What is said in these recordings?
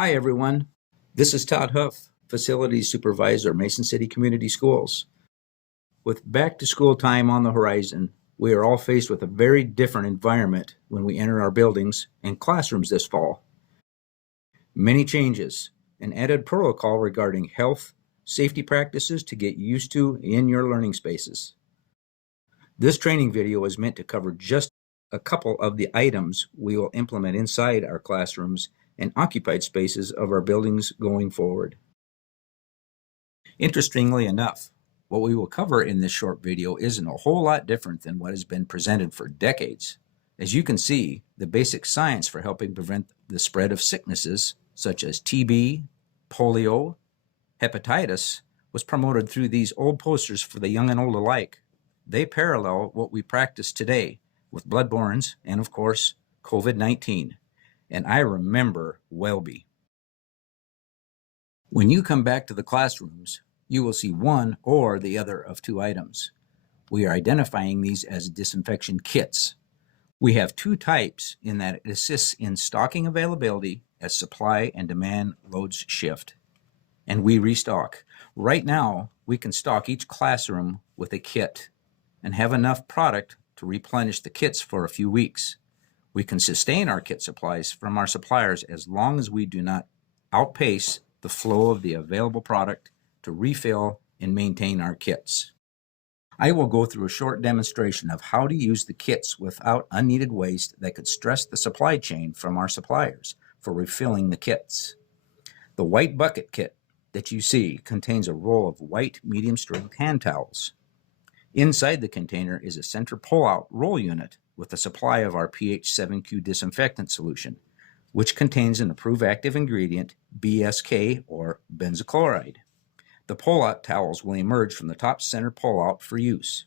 Hi, everyone. This is Todd Huff, Facilities Supervisor, Mason City Community Schools. With back to school time on the horizon, we are all faced with a very different environment when we enter our buildings and classrooms this fall. Many changes, an added protocol regarding health, safety practices to get used to in your learning spaces. This training video is meant to cover just a couple of the items we will implement inside our classrooms and occupied spaces of our buildings going forward. Interestingly enough, what we will cover in this short video isn't a whole lot different than what has been presented for decades. As you can see, the basic science for helping prevent the spread of sicknesses such as TB, polio, hepatitis was promoted through these old posters for the young and old alike. They parallel what we practice today with bloodbornes and, of course, COVID-19. And I remember Welby. When you come back to the classrooms, you will see one or the other of two items. We are identifying these as disinfection kits. We have two types in that it assists in stocking availability as supply and demand loads shift. And we restock. Right now, we can stock each classroom with a kit and have enough product to replenish the kits for a few weeks. We can sustain our kit supplies from our suppliers as long as we do not outpace the flow of the available product to refill and maintain our kits. I will go through a short demonstration of how to use the kits without unneeded waste that could stress the supply chain from our suppliers for refilling the kits. The white bucket kit that you see contains a roll of white medium-strength hand towels. Inside the container is a center pull-out roll unit with a supply of our pH 7Q disinfectant solution, which contains an approved active ingredient, BSK or benzochloride. The pull-out towels will emerge from the top center pull-out for use.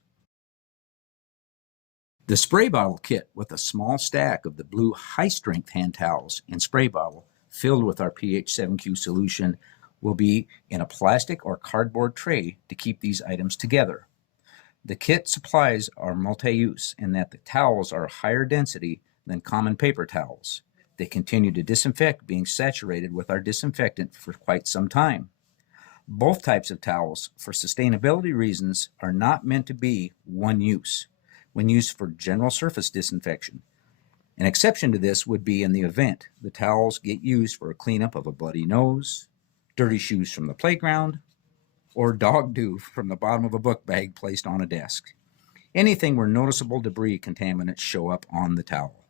The spray bottle kit with a small stack of the blue high-strength hand towels and spray bottle filled with our pH 7Q solution will be in a plastic or cardboard tray to keep these items together. The kit supplies are multi-use in that the towels are higher density than common paper towels. They continue to disinfect, being saturated with our disinfectant for quite some time. Both types of towels, for sustainability reasons, are not meant to be one use when used for general surface disinfection. An exception to this would be in the event the towels get used for a cleanup of a bloody nose, dirty shoes from the playground, or dog dew from the bottom of a book bag placed on a desk. Anything where noticeable debris contaminants show up on the towel.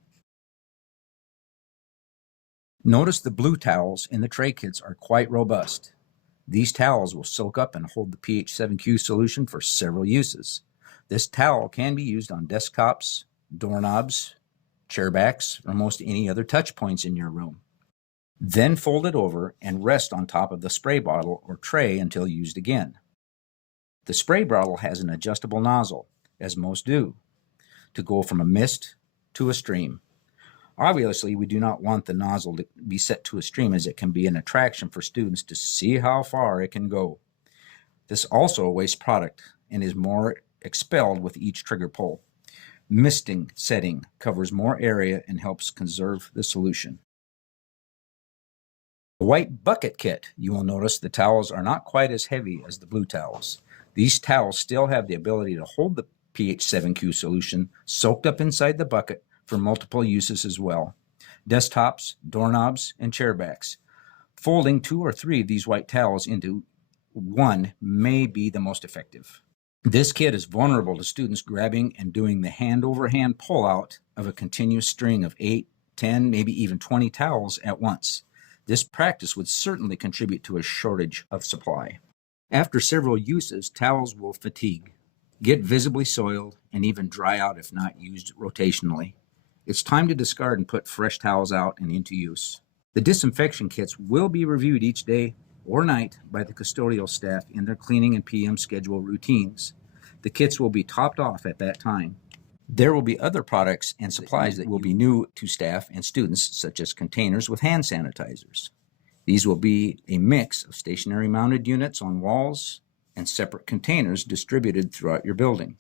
Notice the blue towels in the tray kits are quite robust. These towels will soak up and hold the pH 7Q solution for several uses. This towel can be used on desktops, doorknobs, chair backs, or most any other touch points in your room. Then fold it over and rest on top of the spray bottle or tray until used again. The spray bottle has an adjustable nozzle, as most do, to go from a mist to a stream. Obviously, we do not want the nozzle to be set to a stream, as it can be an attraction for students to see how far it can go. This also wastes product and is more expelled with each trigger pull. Misting setting covers more area and helps conserve the solution. The white bucket kit, you will notice the towels are not quite as heavy as the blue towels. These towels still have the ability to hold the pH 7Q solution soaked up inside the bucket for multiple uses as well. Desktops, doorknobs, and chair backs. Folding 2 or 3 of these white towels into one may be the most effective. This kit is vulnerable to students grabbing and doing the hand-over-hand pull-out of a continuous string of 8, 10, maybe even 20 towels at once. This practice would certainly contribute to a shortage of supply. After several uses, towels will fatigue, get visibly soiled, and even dry out if not used rotationally. It's time to discard and put fresh towels out and into use. The disinfection kits will be reviewed each day or night by the custodial staff in their cleaning and PM schedule routines. The kits will be topped off at that time. There will be other products and supplies that will be new to staff and students, such as containers with hand sanitizers. These will be a mix of stationary mounted units on walls and separate containers distributed throughout your building.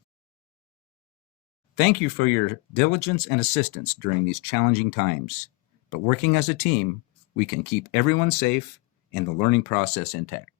Thank you for your diligence and assistance during these challenging times. But working as a team, we can keep everyone safe and the learning process intact.